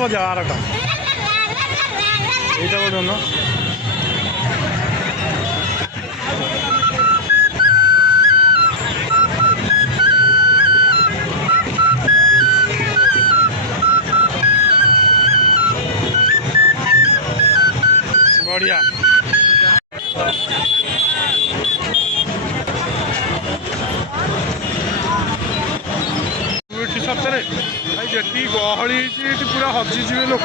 बजा आरटा এইটা বজানো बढ़िया सतरे भाई जी गहली पूरा हजिजे लोक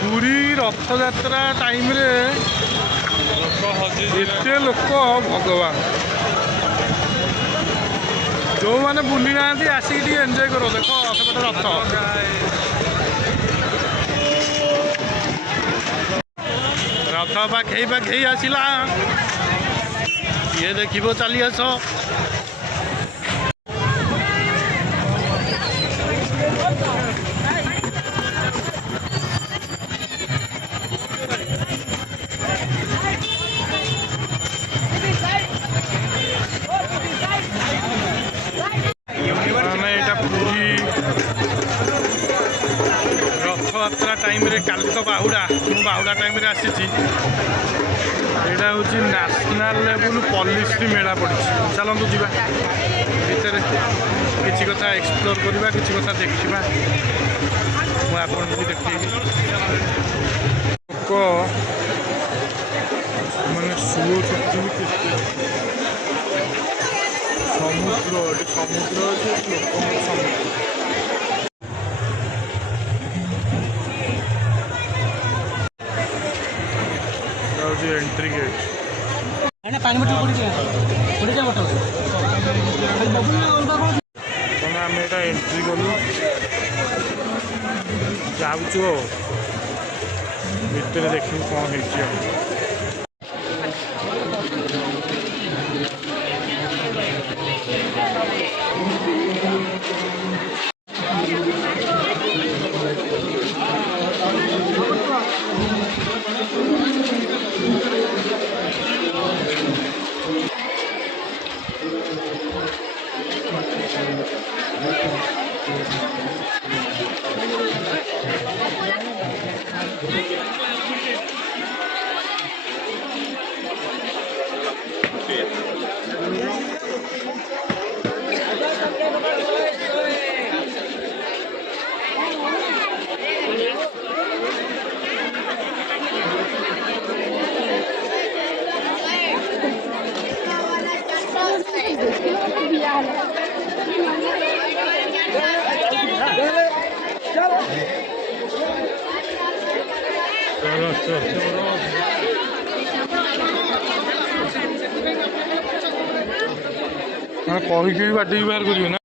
पूरी रथ यात्रा टाइम रे एते लोक भगवान जो मैंने बुली ना आसिक एंजॉय करो देख सेपटे रथ रथ पाखे आसला ये देख चली आस रथयात्रा टाइम रे काली तो बाहुड़ा बाहुड़ा टाइम रे आसी हूँ नेशनल लेवल पॉलिसी मेला पड़ी चलतु जा भितर किसी कथा एक्सप्लोर करवा किसी कथा देखा मुझे देखी लोक मैंने शुचुं समुद्र समुद्र लोक समुद्र एंट्री गेट पानी बोतल आम एंट्री कलु जाऊँ भितर देखू कौन है कही बाटे बाहर कर